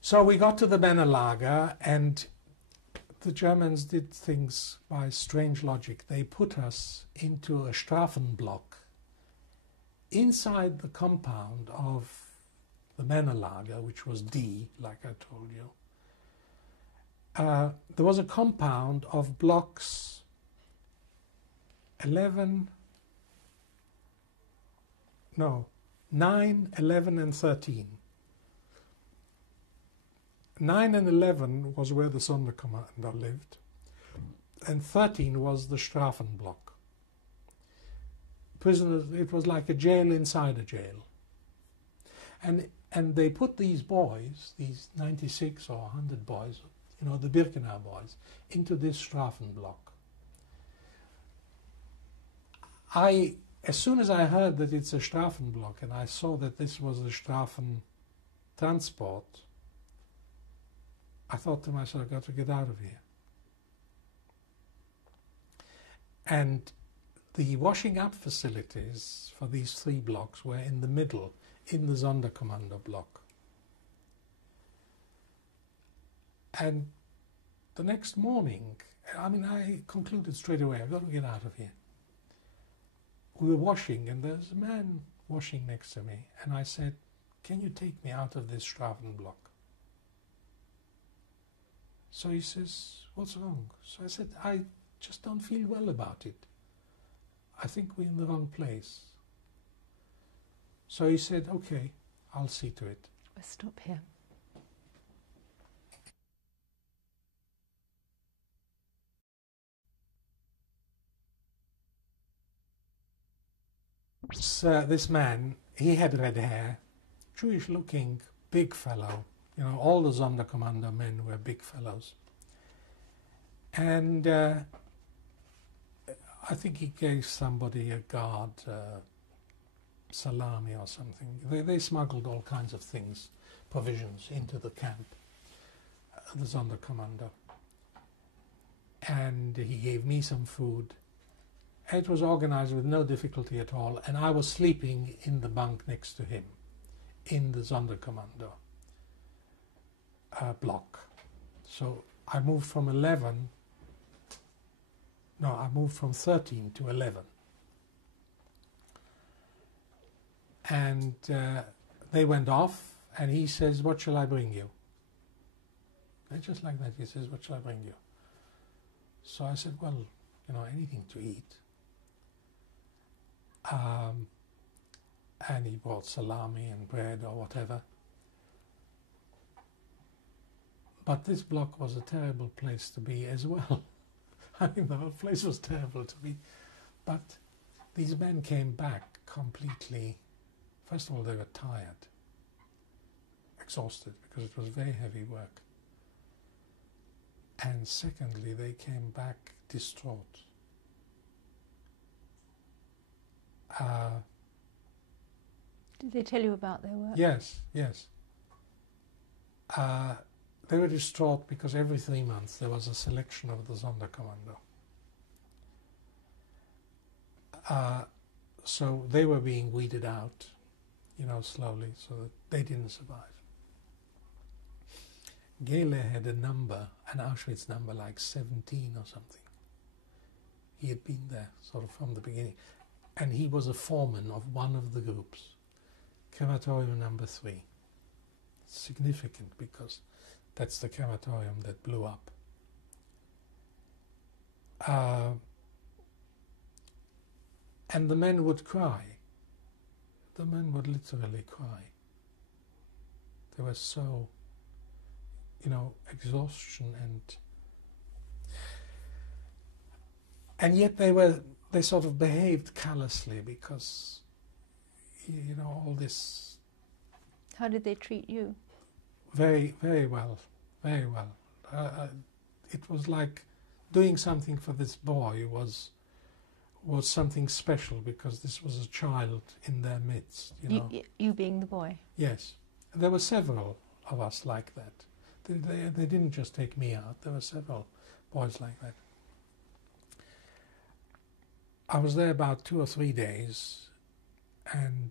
So we got to the Männerlager, and the Germans did things by strange logic. They put us into a Strafenblock inside the compound of the Männerlager, which was D, like I told you. There was a compound of blocks 9, 11 and 13. 9 and 11 was where the Sonderkommando lived, and 13 was the Strafenblock. Prisoners, it was like a jail inside a jail. And they put these boys, these 96 or 100 boys, you know, the Birkenau boys, into this Strafenblock. As soon as I heard that it's a Strafenblock and I saw that this was a Strafentransport, I thought to myself, I've got to get out of here. And the washing up facilities for these 3 blocks were in the middle, in the Sonderkommando block. And the next morning, I concluded straight away, I've got to get out of here. We were washing, and there's a man washing next to me, and I said, can you take me out of this Strafenblock? So he says, what's wrong? So I said, I just don't feel well about it. I think we're in the wrong place. So he said, okay, I'll see to it. We'll stop here. So this man, he had red hair, Jewish looking, big fellow. You know, all the Sonderkommando men were big fellows. And I think he gave somebody a guard salami or something. They smuggled all kinds of things, provisions, into the camp, the Sonderkommando. And he gave me some food. It was organized with no difficulty at all, and I was sleeping in the bunk next to him, in the Sonderkommando block. So I moved from 13 to 11. And they went off, and he says, what shall I bring you? And just like that, he says, what shall I bring you? So I said, well, you know, anything to eat. And he brought salami and bread or whatever. But this block was a terrible place to be as well. I mean, the whole place was terrible to be. But these men came back completely. First of all, they were tired, exhausted, because it was very heavy work. And secondly, they came back distraught. Did they tell you about their work? Yes, yes. They were distraught because every 3 months there was a selection of the Sonderkommando. So they were being weeded out, you know, slowly, so that they didn't survive. Galen had a number, an Auschwitz number like 17 or something. He had been there sort of from the beginning. And he was a foreman of one of the groups, crematorium number 3. Significant because that's the crematorium that blew up. And the men would cry. The men would literally cry. They were so, you know, exhaustion and yet they sort of behaved callously because, you know, all this. How did they treat you? Very, very well, very well. It was like doing something for this boy was something special because this was a child in their midst, you know. You being the boy? Yes. There were several of us like that. They didn't just take me out. There were several boys like that. I was there about 2 or 3 days, and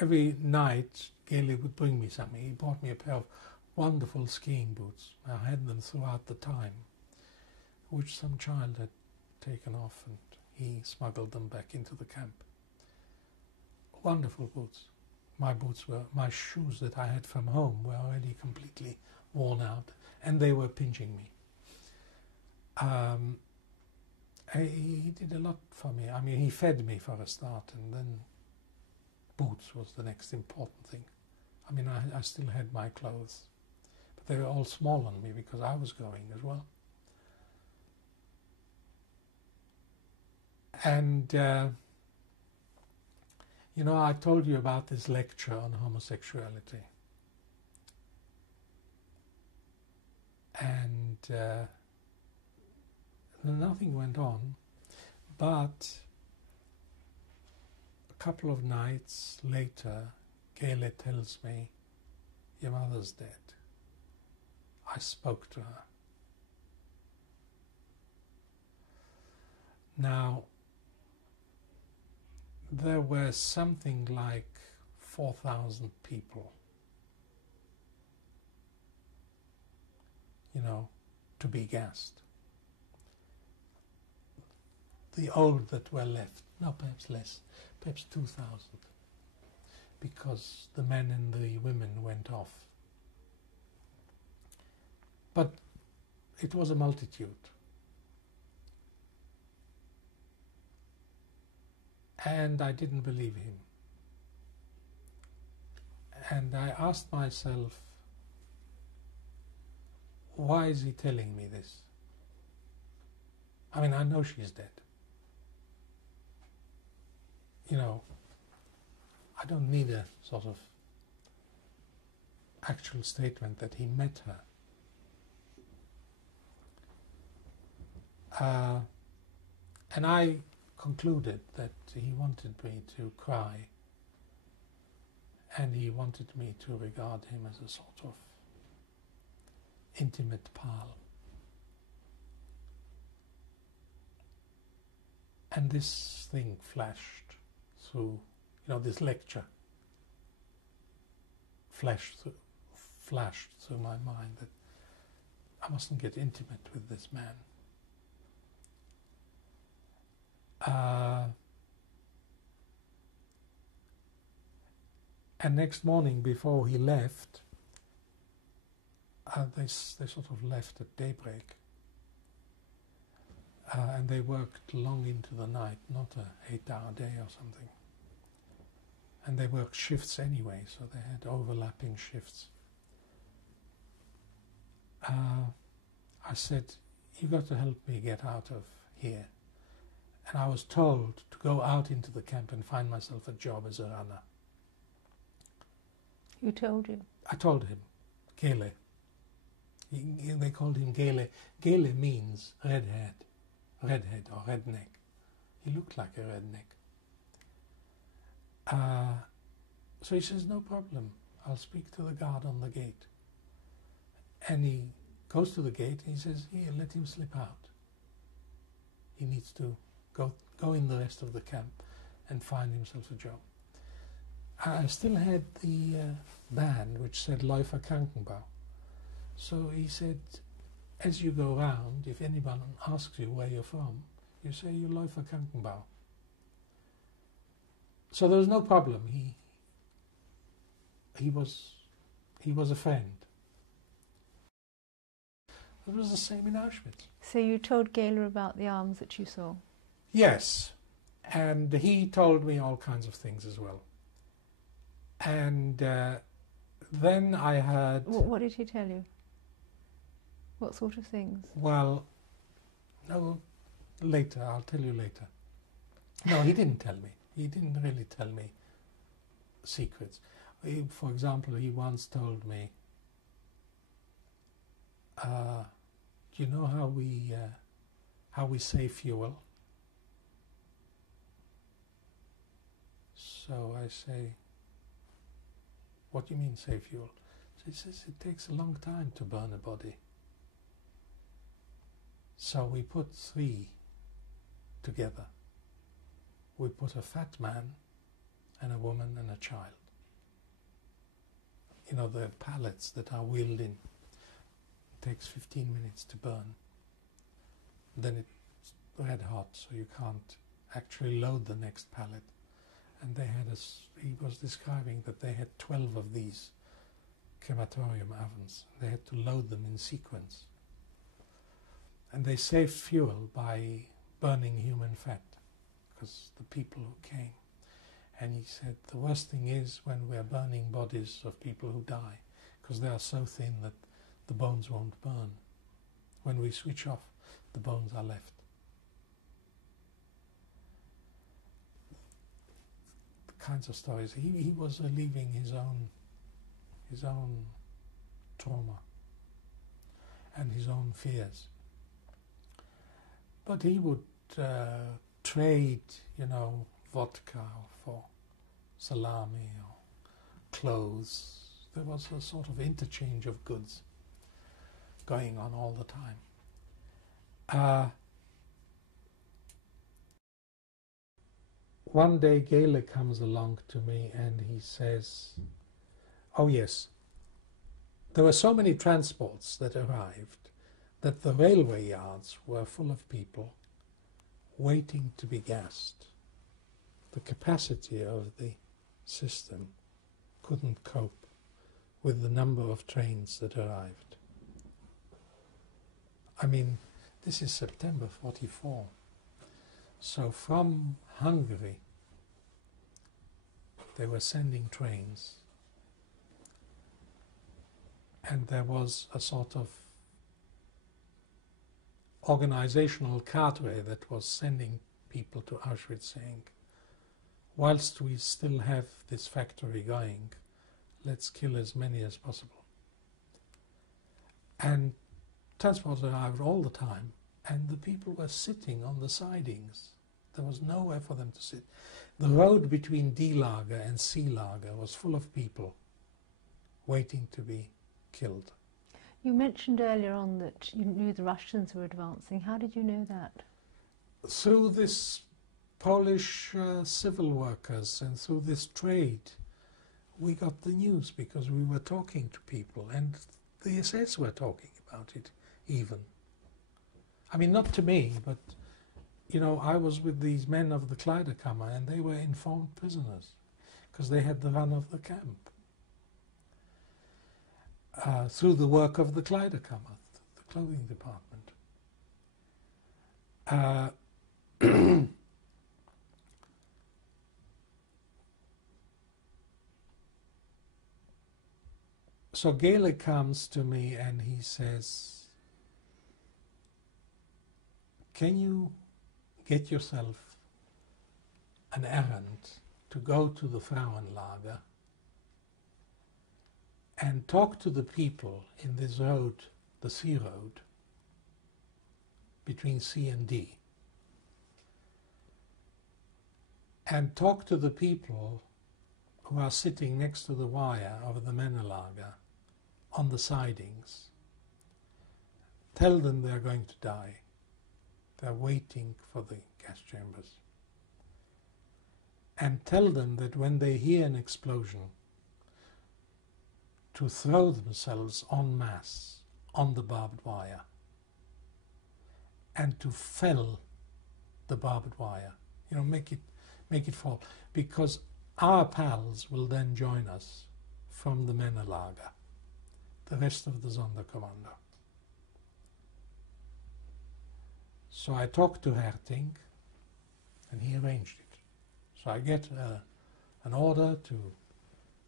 every night Galen would bring me something. He bought me a pair of wonderful skiing boots. I had them throughout the time, which some child had taken off, and he smuggled them back into the camp. Wonderful boots. My shoes that I had from home were already completely worn out, and they were pinching me. He did a lot for me. I mean, he fed me for a start, and then boots was the next important thing. I mean, I still had my clothes, but they were all small on me because I was going as well. And, you know, I told you about this lecture on homosexuality. And nothing went on, but a couple of nights later, Galen tells me, "Your mother's dead." I spoke to her. Now, there were something like 4,000 people, you know, to be gassed. The old that were left, no, perhaps less, perhaps 2,000, because the men and the women went off. But it was a multitude. And I didn't believe him. And I asked myself, why is he telling me this? I mean, I know she's dead. You know, I don't need a sort of actual statement that he met her. And I concluded that he wanted me to cry, and he wanted me to regard him as a sort of intimate pal. And this thing flashed through, you know, this lecture flashed through my mind that I mustn't get intimate with this man. And next morning, before he left, they sort of left at daybreak, and they worked long into the night, not an 8-hour day or something. And they worked shifts anyway, so they had overlapping shifts. I said, "You got to help me get out of here." And I was told to go out into the camp and find myself a job as a runner. Who told you? I told him, Galen. They called him Galen. Galen means redhead or redneck. He looked like a redneck. So he says, "No problem, I'll speak to the guard on the gate." And he goes to the gate and he says, "Here, let him slip out. He needs to go in the rest of the camp and find himself a job." I still had the band which said Läufer Krankenbau. So he said, as you go round, if anyone asks you where you're from, you say you're Läufer Krankenbau. So there was no problem. He was a friend. It was the same in Auschwitz. So you told Galen about the arms that you saw? Yes, and he told me all kinds of things as well. And then I heard... What did he tell you? What sort of things? Well, no, later, I'll tell you later. No, he didn't tell me. He didn't really tell me secrets. For example, he once told me, do you know how we save fuel? So I say, "What do you mean save fuel?" So he says, "It takes a long time to burn a body. So we put 3 together. We put a fat man and a woman and a child. you know, the pallets that are wheeled in. It takes 15 minutes to burn. Then it's red hot, so you can't actually load the next pallet. And they had he was describing that they had 12 of these crematorium ovens. They had to load them in sequence. And they saved fuel by burning human fat, because the people who came. And he said the worst thing is when we're burning bodies of people who die, because they are so thin that the bones won't burn. When we switch off, the bones are left. The kinds of stories. He was relieving his own trauma and his own fears. But he would trade, you know, vodka for salami or clothes. There was a sort of interchange of goods going on all the time. One day Galen comes along to me and he says, oh yes, there were so many transports that arrived that the railway yards were full of people waiting to be gassed. The capacity of the system couldn't cope with the number of trains that arrived. I mean, this is September 44. So from Hungary, they were sending trains, and there was a sort of organizational cadre that was sending people to Auschwitz saying, whilst we still have this factory going, let's kill as many as possible. And transports arrived all the time, and the people were sitting on the sidings. There was nowhere for them to sit. The road between D lager and C lager was full of people waiting to be killed. You mentioned earlier on that you knew the Russians were advancing. How did you know that? Through this Polish civil workers and through this trade, we got the news because we were talking to people, and the SS were talking about it even. I mean, not to me, but, you know, I was with these men of the Kleiderkammer and they were informed prisoners because they had the run of the camp. Through the work of the Kleiderkammer, the clothing department. So Galen comes to me and he says, can you get yourself an errand to go to the Frauenlager and talk to the people in this road, the C road, between C and D, and talk to the people who are sitting next to the wire of the Männerlager on the sidings. Tell them they're going to die. They're waiting for the gas chambers. And tell them that when they hear an explosion, to throw themselves en masse on the barbed wire and to fell the barbed wire, you know, make it fall, because our pals will then join us from the Männerlager, the rest of the Sonderkommando. So I talked to Herting and he arranged it. So I get an order to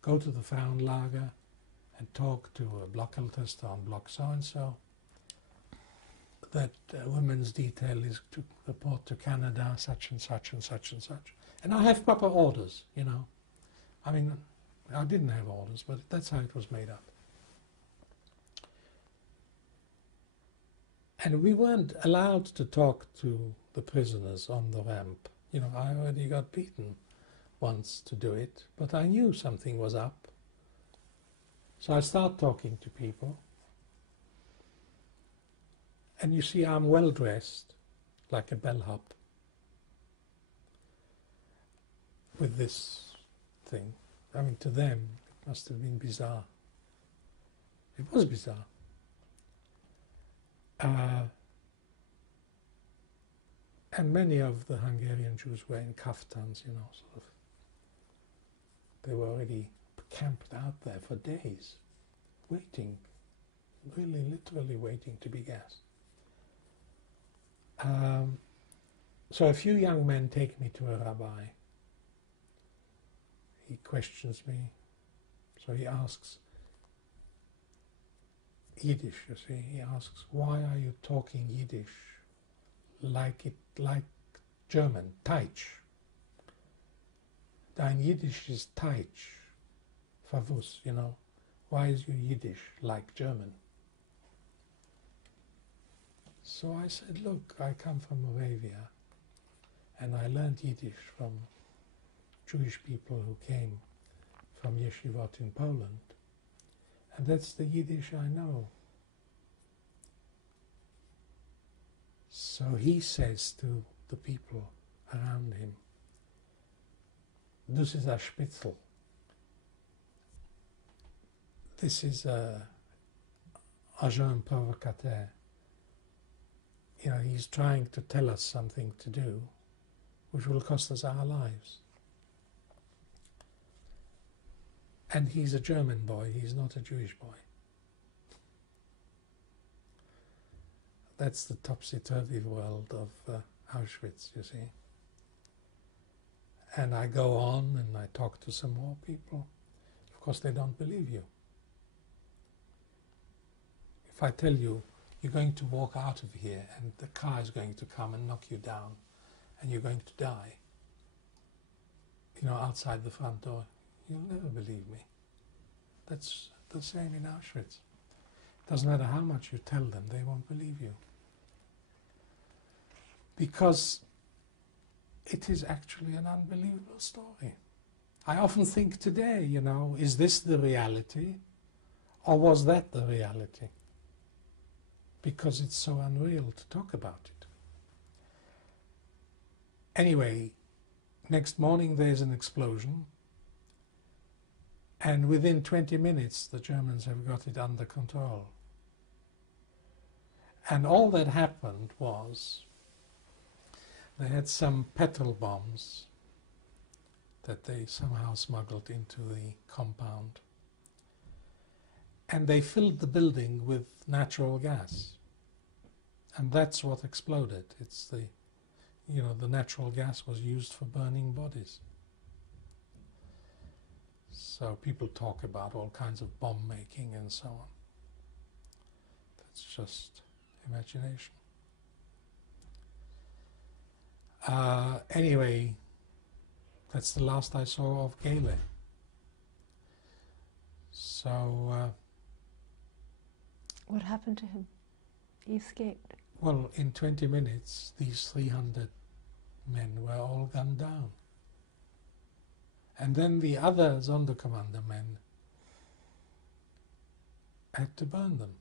go to the Frauenlager and talk to a Blockältester on block so-and-so, that women's detail is to report to Canada, such and such and such and such. And I have proper orders, you know. I mean, I didn't have orders, but that's how it was made up. And we weren't allowed to talk to the prisoners on the ramp. You know, I already got beaten once to do it, but I knew something was up. So I start talking to people. And you see, I'm well dressed, like a bellhop, with this thing. I mean, to them, it must have been bizarre. It was bizarre. And many of the Hungarian Jews were in kaftans, you know, sort of. They were already camped out there for days, waiting, really literally waiting to be gassed. So a few young men take me to a rabbi. He questions me. So he asks, Yiddish, you see, he asks, why are you talking Yiddish like German, Teich? Dein Yiddish is Teich, Favus, you know. Why is your Yiddish like German? So I said, look, I come from Moravia, and I learned Yiddish from Jewish people who came from yeshivot in Poland, and that's the Yiddish I know. So he says to the people around him, this is a spitzel. This is a jeune provocateur. You know, he's trying to tell us something to do which will cost us our lives. And he's a German boy, he's not a Jewish boy. That's the topsy-turvy world of Auschwitz, you see. And I go on and I talk to some more people. Of course, they don't believe you. If I tell you, you're going to walk out of here and the car is going to come and knock you down and you're going to die, you know, outside the front door, you'll never believe me. That's the same in Auschwitz. Doesn't matter how much you tell them, they won't believe you. Because it is actually an unbelievable story. I often think today, you know, is this the reality or was that the reality? Because it's so unreal to talk about it. Anyway, next morning there's an explosion, and within 20 minutes the Germans have got it under control. And all that happened was they had some petrol bombs that they somehow smuggled into the compound, and they filled the building with natural gas, and that's what exploded. It's the, you know, the natural gas was used for burning bodies. So people talk about all kinds of bomb making and so on. That's just imagination. Anyway, that's the last I saw of Galen. So what happened to him? He escaped. Well, in 20 minutes, these 300 men were all gunned down. And then the other Sonderkommando men had to burn them.